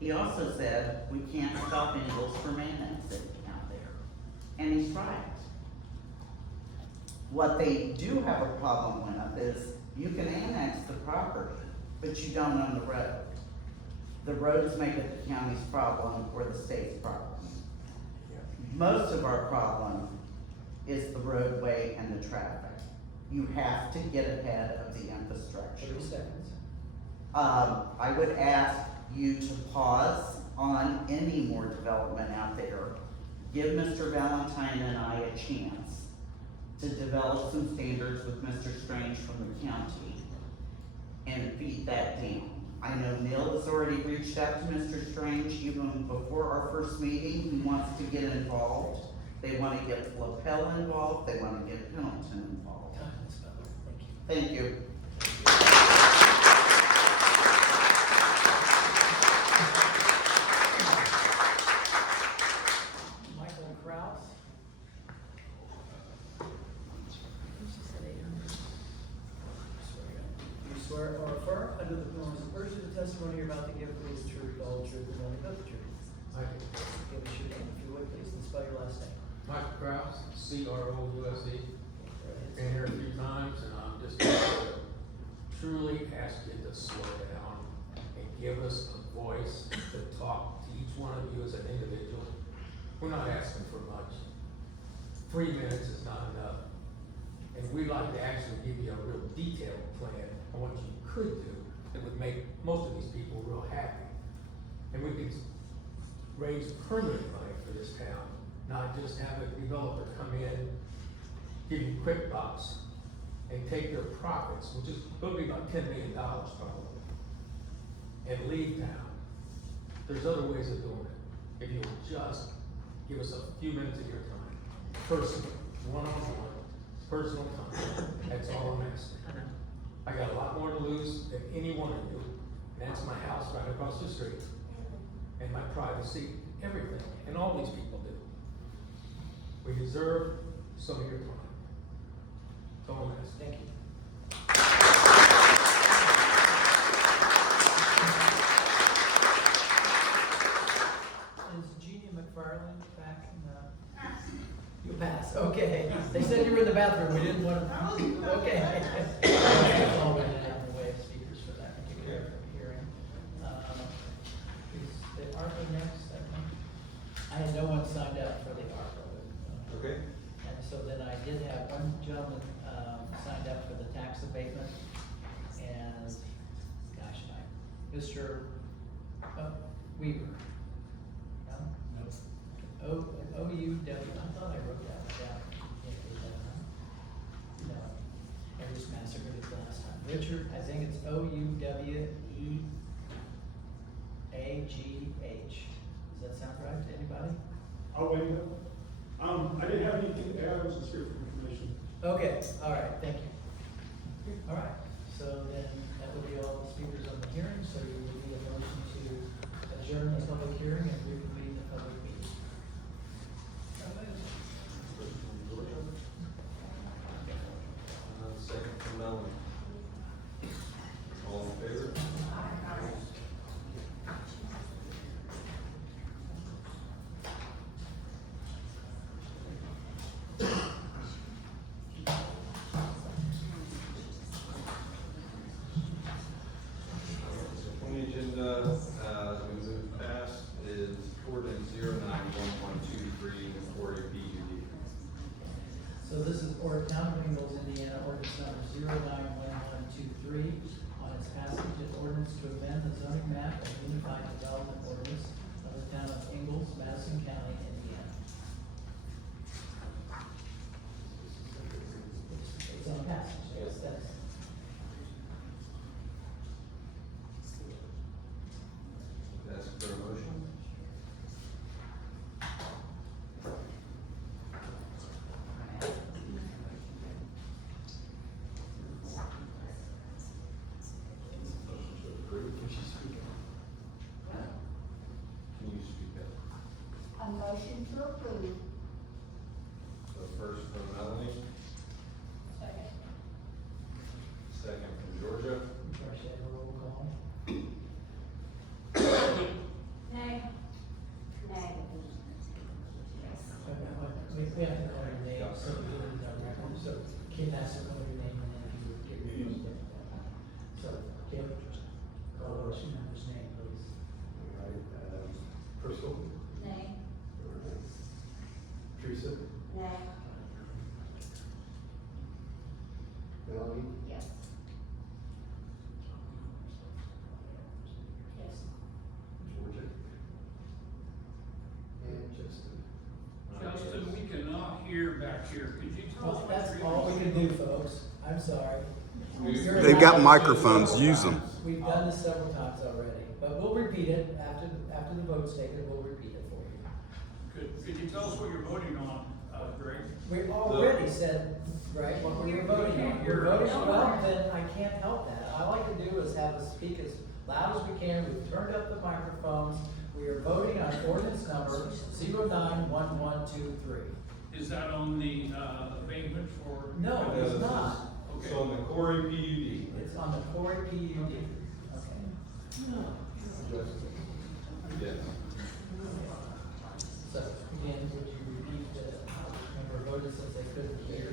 He also said, we can't stop Ingalls from annexing out there. And he's right. What they do have a problem with is you can annex the property, but you don't own the road. The roads make it the county's problem or the state's problem. Most of our problem is the roadway and the traffic. You have to get ahead of the infrastructure. 30 seconds. I would ask you to pause on any more development out there. Give Mr. Valentine and I a chance to develop some standards with Mr. Strange from the county and beat that down. I know Neil has already reached out to Mr. Strange even before our first meeting. He wants to get involved. They want to get Lapel involved. They want to get Pendleton involved. Time is up. Thank you. Thank you. Michael Kraus. You swear or affirm under the penalty of perjury the testimony you're about to give will be the truth, the whole truth, and nothing but the truth. I do. Give us your name, if you would, please, and spell your last name. Michael Kraus, C-R-O-U-S-E. Go ahead. Been here a few times, and I'm just going to truly ask you to slow down and give us a voice to talk to each one of you as an individual. We're not asking for much. 3 minutes is not enough. And we'd like to actually give you a real detailed plan on what you could do that would make most of these people real happy. And we could raise permanent money for this town, not just have a developer come in, give you quick bucks, and take their profits, which is going to be about $10 million probably, and leave town. There's other ways of doing it. If you'll just give us a few minutes of your time, personal, one-on-one, personal time, that's all I'm asking. I got a lot more to lose than any one of you, and that's my house right across the street, and my privacy, everything, and all these people do. We deserve some of your time. That's all I'm asking. Thank you. Is Jeannie McFarland back in the? You pass, okay. They said you were in the bathroom, we didn't want to, okay. Oh, we didn't have the way of speakers for that particular hearing. Is the ARPA next, I think? I had no one signed up for the ARPA. Okay. And so then I did have one gentleman, signed up for the tax abatement, and, gosh, Mr. Weaver. No? No. O-U-W, I thought I wrote that down. Can't read that, huh? No. I just massacred it last time. Richard, I think it's O-U-W-E-A-G-H. Does that sound right to anybody? I'll wait. I didn't have anything to add, I was just here for information. Okay, all right, thank you. All right, so then that would be all the speakers on the hearing, so you will need a motion to adjourn the public hearing and reconvene the public meeting. Second from Melanie. All in favor? On the agenda, we move past is ordinance 091123 for a PUD. So this is Town of Ingalls, Indiana, ordinance number 091123, on its passage, an ordinance to amend the zoning map and unified development ordinance of the town of Ingalls, Madison County, Indiana. It's on passage, yes, that's. That's for a motion. Motion to approve. Can you speak up? A motion to approve. So first from Melanie, Second. second from Georgia. First, have a roll call. question member's name, please. All right, Crystal? Nay. Teresa? Nay. Melanie? Yes. Yes. Georgia? And Justin? Justin, we cannot hear back here. Could you tell us Well, what that's you're all we can do, folks. I'm sorry. You're They've got allowed- microphones, use them. We've done this several times already, but we'll repeat it after the vote's taken, we'll repeat it for you. Could you tell us what you're voting on, Greg? We already said, right, what we were voting on. You're voting, well, then I can't help that. All I can do is have us speak as loud as we can. We've turned up the microphones. We are voting on ordinance number 091123. Is that on the abatement for? No, it's not. It's on the Corey PUD. It's on the Corey PUD. Okay. Yes. So, again, would you repeat the number voted since they couldn't hear?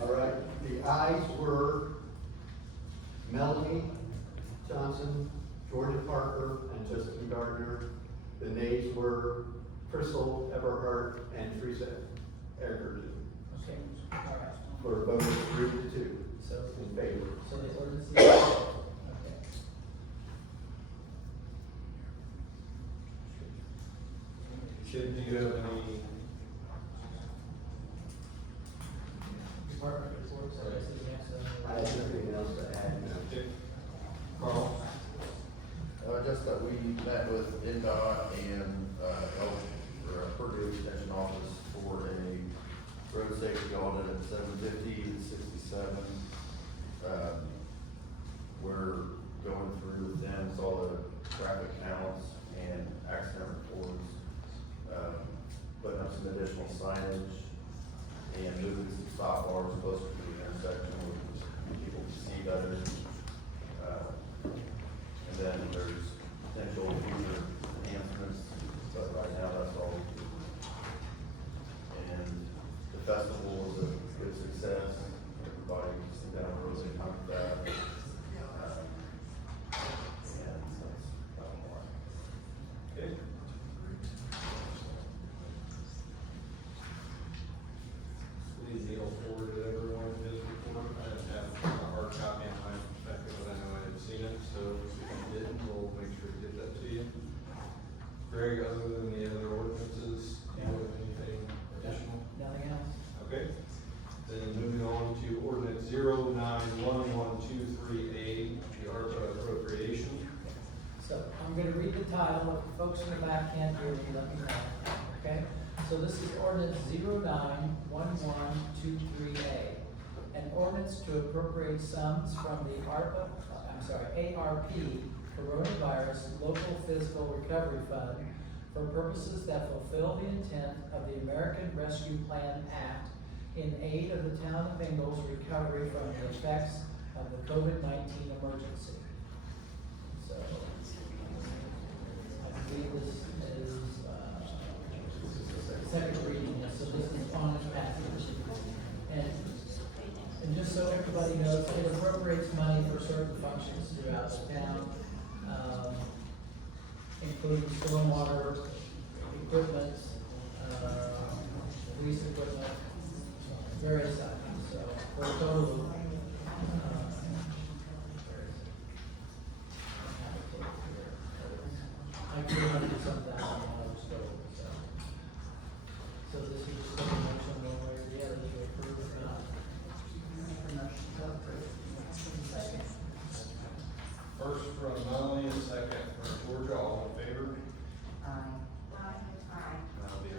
All right, the ayes were Melanie Johnson, Georgia Parker, and Justin Gardner. The nays were Crystal Everhart and Teresa Egerton. Okay, all right. For a vote of 3-2 So, in favor. so the ordinance is, okay. Chip, do you have any? Department reports, I guess is next. I have nothing else to add. Chip? Carl? Just that we met with NDOT and, Purdue Extension Office for a road safety audit at 750 and 67. We're going through with them, all the traffic counts and accident reports, putting up some additional signage and moving some stop bars closer to the intersection where people can see better. And then there's potential future enhancements, but right now that's all we do. And the festival was a good success. Everybody seemed to have a really good time with that. And that's about all. Okay. Please Neil forwarded everyone his report. I didn't have a hard copy on my perspective, but I know I had seen it, so if you didn't, we'll make sure to get that to you. Greg, other than the other ordinances, do you have anything additional? Nothing else? Okay, then moving on to ordinance 091123A, the ARPA appropriation. So, I'm gonna read the title, if folks in the back can't hear me, let me know, okay? So this is ordinance 091123A, an ordinance to appropriate sums from the ARP, Coronavirus Local Fiscal Recovery Fund for purposes that fulfill the intent of the American Rescue Plan Act in aid of the town of Ingalls recovery from the effects of the COVID-19 emergency. So, I believe this is, second reading, so this is on its passage. And just so everybody knows, it appropriates money for certain functions throughout the town, including stormwater equipment, police equipment, various items, so for a total of, like $300-some-thousand total, so. So this is just a motion one way or the other to approve or not. First from Melanie and second from Georgia, all in favor? Aye. I'll be aye.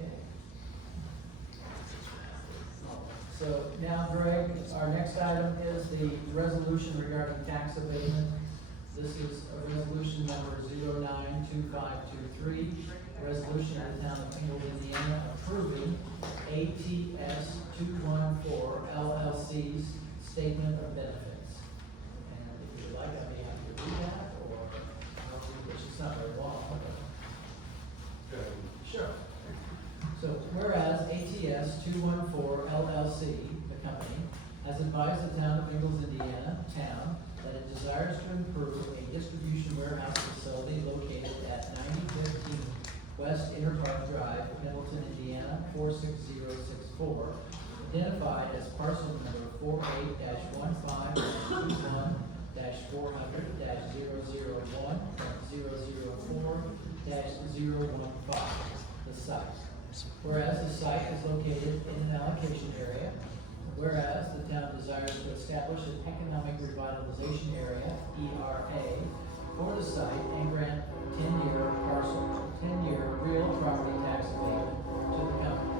Okay. So now, Greg, our next item is the resolution regarding tax abatement. This is a resolution number 092523, resolution of the town of Ingalls, Indiana, approving ATS 214 LLC's statement of benefits. And if you would like, I may have to read that, or, which is not very long. Good. Sure. So whereas ATS 214 LLC, the company, has advised the town of Ingalls, Indiana, desires to improve a distribution warehouse facility located at 9015 West Interpark Drive, Middleton, Indiana, 46064, identified as parcel number 48-15-400-001.004-015, the site. Whereas the site is located in an allocation area, whereas the town desires to establish an economic revitalization area, ERA, for the site and grant 10-year real property tax abatement to the county.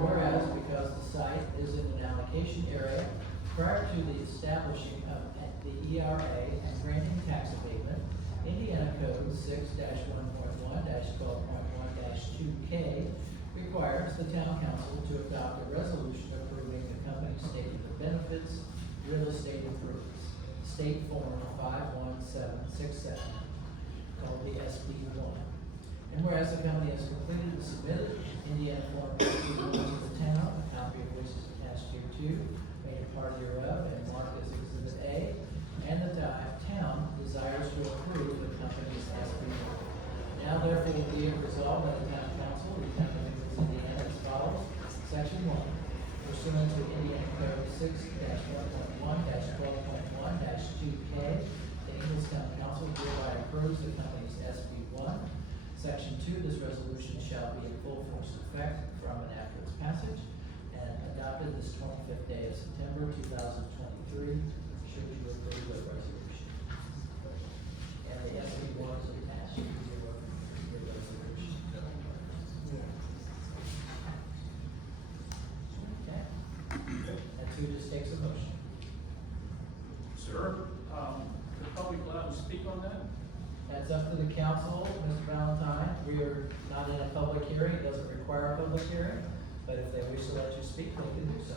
Whereas because the site is in an allocation area, prior to the establishing of the ERA and granting tax abatement, Indiana Code 6-1.1-12.1-2K requires the town council to adopt a resolution approving the company's statement of benefits, real estate improvements, State Form 51767, called the SB1. And whereas the company has completed the submitted Indiana Form SB1 to the town, a copy of which is attached here too, made a part hereof and marked as Exhibit A, and the town desires to approve the company's SB1. Now therefore be it resolved by the town council of the town of Ingalls, Indiana as follows. Section 1. Pursuant to Indiana Code 6-1.1-12.1-2K, the Ingalls Town Council hereby approves the company's SB1. Section 2, this resolution shall be in full force and effect from and after its passage, and adopted this 25th day of September 2023, should you approve the resolution. And the SB1 is attached to your resolution. Okay. And 2 just takes a motion. Sir, the public allowed to speak on that? That's up to the council, Mr. Valentine. We are not in a public hearing, it doesn't require a public hearing, but if they wish to let you speak, they can do so.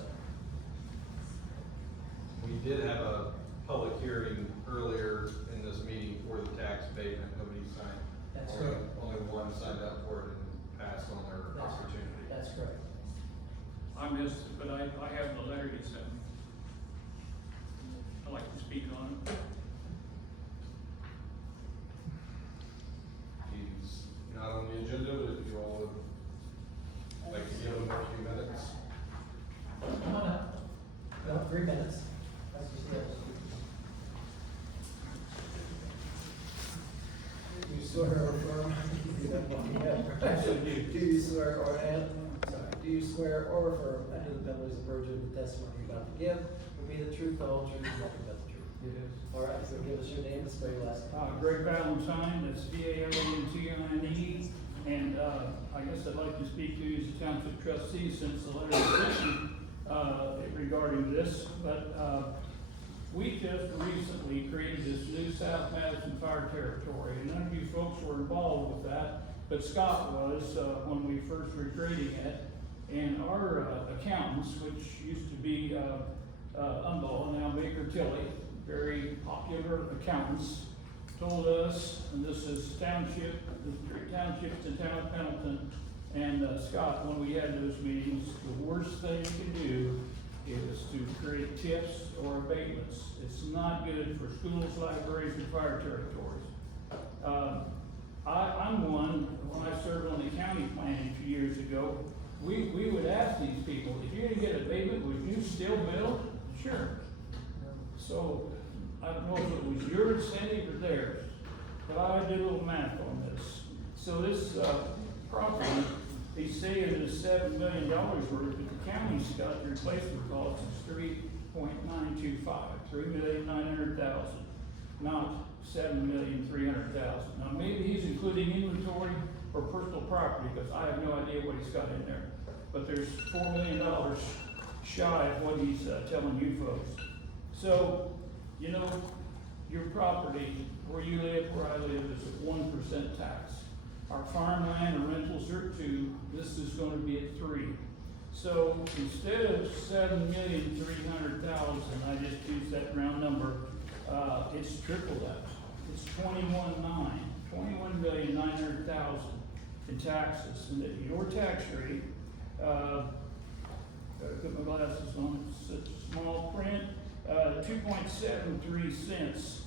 We did have a public hearing earlier in this meeting for the tax abatement. Nobody signed. That's Only- correct. Only one signed up for it and passed on their opportunity. That's correct. I missed it, but I have the letter you sent me. I'd like to speak on it. He's not on the agenda, but if you all would like to give him a few minutes. Come on up. No, 3 minutes. That's just it. Do you swear or affirm? Do you swear or do you swear or affirm under the penalties of perjury the testimony you're about to give will be the truth, the whole truth, and nothing but the truth? It is. All right, so give us your name and spell your last name. Greg Valentine, that's VALENTINE, and I guess I'd like to speak to you as a township trustee since the letter was issued regarding this, but we just recently created this new South Madison Fire Territory, and none of you folks were involved with that, but Scott was when we first were creating it, and our accountants, which used to be Unball, now Baker Tilly, very popular accountants, told us, and this is township, the 3 townships in town of Pendleton, and Scott, when we had those meetings, the worst thing you can do is to create tips or abatements. It's not good for schools, libraries, and fire territories. I'm one, when I served on the county planning a few years ago, we would ask these people, if you didn't get abatement, would you still build? Sure. So, I don't know if it was your incentive or theirs, but I did a little math on this. So this property, they say it is $7 million worth, but the county's got the replacement cost is $3.925, $3,900,000, not $7,300,000. Now maybe he's including inventory or personal property, because I have no idea what he's got in there. But there's $4 million shy of what he's telling you folks. So, you know, your property, where you live, where I live, is at 1% tax. Our farmland and rentals are 2, this is gonna be at 3. So instead of $7,300,000, I just used that round number, it's triple that. It's 21,900,000 in taxes, and that your tax rate, gotta put my glasses on, it's small print, 2.73 cents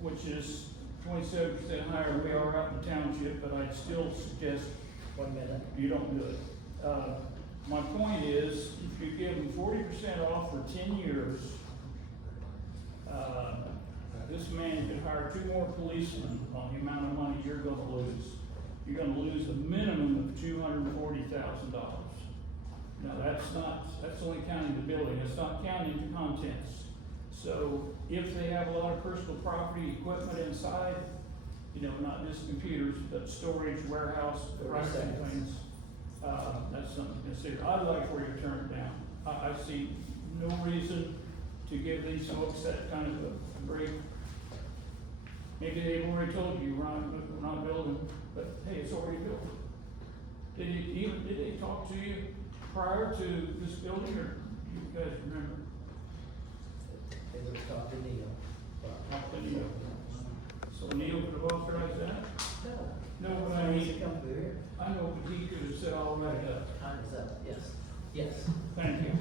which is 27% higher than we are out in the township, but I'd still suggest 1 minute. you don't do it. My point is, if you give them 40% off for 10 years, this man could hire 2 more policemen on the amount of money you're gonna lose. You're gonna lose a minimum of $240,000. Now, that's only counting the building, it's not counting the contents. So, if they have a lot of personal property, equipment inside, you know, not just computers, but storage, warehouse, pricing things, that's something to consider. I'd like for you to turn it down. I see no reason to give these folks that kind of a break. Maybe they've already told you, we're not building, but hey, it's already built. Did they talk to you prior to this building, or do you guys remember? They would have talked to Neil. Talk to Neil. So Neil could have authorized that? No, but I mean, Come through here. I know, but he could have said, all right, Time is up, yes. Yes. thank you.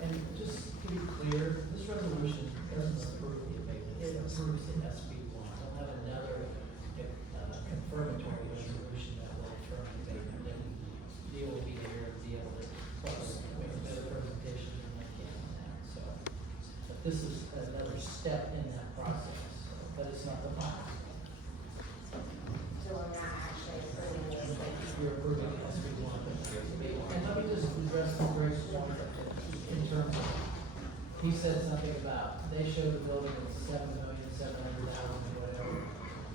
And just to be clear, this resolution doesn't approve the abatement, it approves the SB 1. I'll have another confirmatory resolution that will affirm the abatement, and Neil will be here to be able to plus make a better presentation than I can on that, so. But this is another step in that process, but it's not the final. So we're not actually approving this. You're approving the SB 1. And let me just address the Greg's point in terms of, he said something about, they showed the building at $7,700,000 or whatever.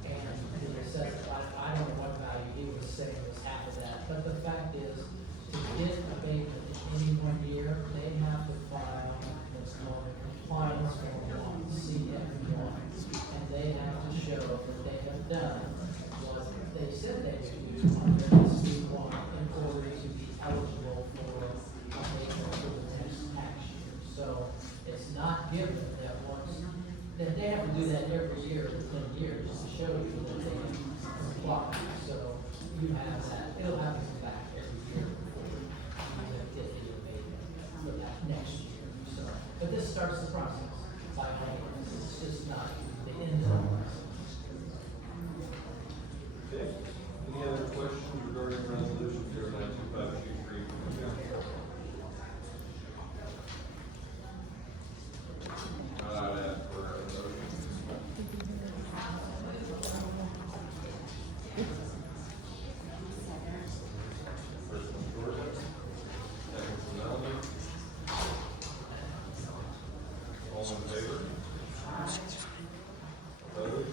And he says, I don't know what value he was saying was half of that, but the fact is, to get abatement in any 1 year, they have to file what's called a compliance form, CF1. And they have to show that they have done what they said they would do on their SB1 in order to be eligible for abatement for the next tax year. So it's not given that once, that they have to do that every year for 10 years just to show you that they can comply. So you have that, it'll have to come back every year before you get the abatement for that next year. So, but this starts the process by all means. It's just not the end of the process. Okay, any other questions regarding resolution 092523 from the council? I'd ask for a motion. First one, Jordan. Second one, Melanie. All in favor? Opposed?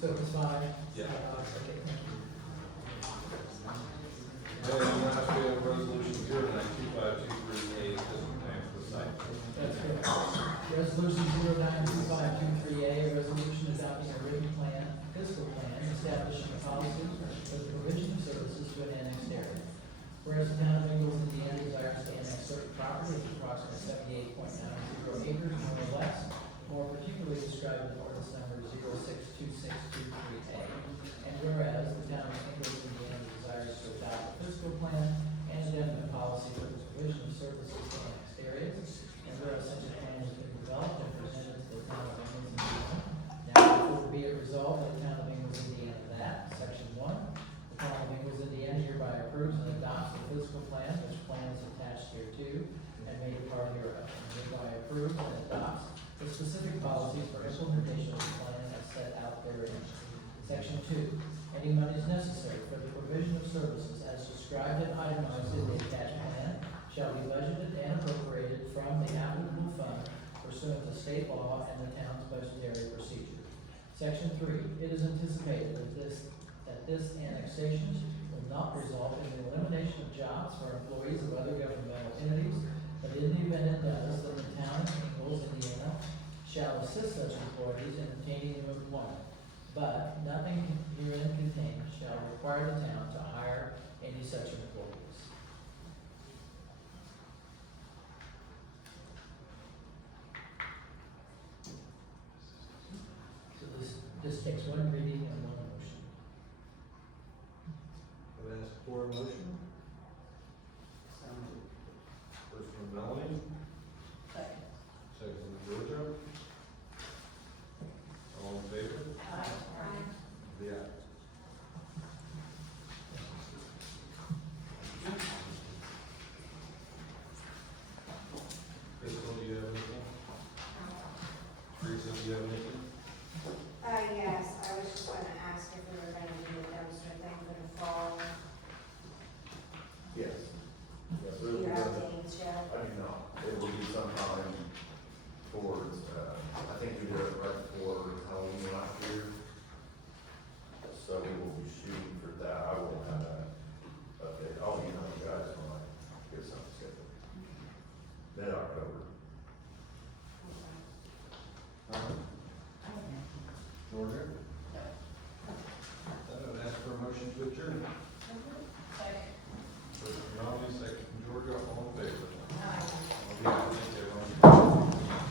So it's fine? Yeah. Okay, thank you. And last we have resolution 092523A, fiscal plan for the site. That's correct. Resolution 092523A, a resolution adopting a written plan, fiscal plan, establishing a policy for the provision of services to an annexed area. Whereas the town of Ingalls, Indiana desires to annex certain property of approximately 78.90 acres more or less, more particularly described in ordinance number 062623A. And whereas the town of Ingalls, Indiana desires to adopt a fiscal plan and addendum policy for the provision of services to annexed areas. And whereas such a plan has been developed and presented to the town of Ingalls, Indiana. Now therefore be it resolved by the town of Ingalls, Indiana that, section 1, the town of Ingalls, Indiana hereby approves and adopts the fiscal plan, which plan is attached hereto and made a part hereof. And hereby approves and adopts the specific policies for implementation of the plan as set out therein. Section 2, any monies necessary for the provision of services as described and itemized in the attached plan shall be budgeted and appropriated from the applicable fund pursuant to state law and the town's budgetary procedure. Section 3, it is anticipated that this annexation will not result in the elimination of jobs for employees of other governmental entities, but in the event it does, then the town of Ingalls, Indiana shall assist such employees in obtaining new employment. But nothing herein contained shall require the town to hire any such employees. So this takes one reading and one motion. I would ask for a motion. Yes. Yes, Do you have dates yet? I do not. It will be sometime towards, I think we did it right